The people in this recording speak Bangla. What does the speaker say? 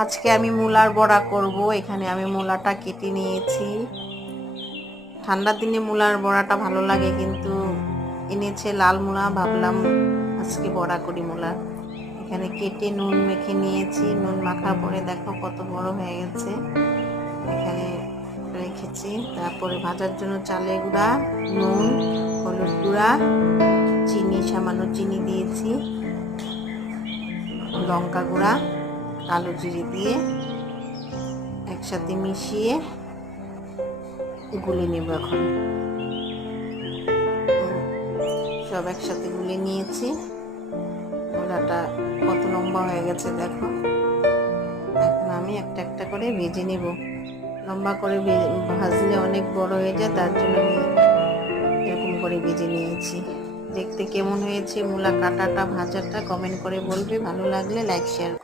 আজকে আমি মূলার বড়া করব। এখানে আমি মূলাটা কেটে নিয়েছি। ঠান্ডার দিনে মূলার বড়াটা ভালো লাগে, কিন্তু এনেছে লাল মূলা, ভাবলাম আজকে বড়া করি মূলার। এখানে কেটে নুন মেখে নিয়েছি। নুন মাখার পরে দেখো কত বড় হয়ে গেছে। এখানে রেখেছি। তারপরে ভাজার জন্য চালের গুঁড়া, নুন, হলুদ গুঁড়া, চিনি, সামান্য চিনি দিয়েছি, লঙ্কা গুঁড়া, কালো জিরে দিয়ে একসাথে মিশিয়ে গুলে নেব। এখন সব একসাথে গুলে নিয়েছি। মূলাটা কত লম্বা হয়ে গেছে দেখো। এখন আমি একটা একটা করে ভেজে নেব। লম্বা করে ভাজলে অনেক বড় হয়ে যায়, তার জন্য আমি এরকম করে ভেজে নিয়েছি। দেখতে কেমন হয়েছে মূলা কাটাটা, ভাজাটা কমেন্ট করে বলবে। ভালো লাগলে লাইক শেয়ার করবে।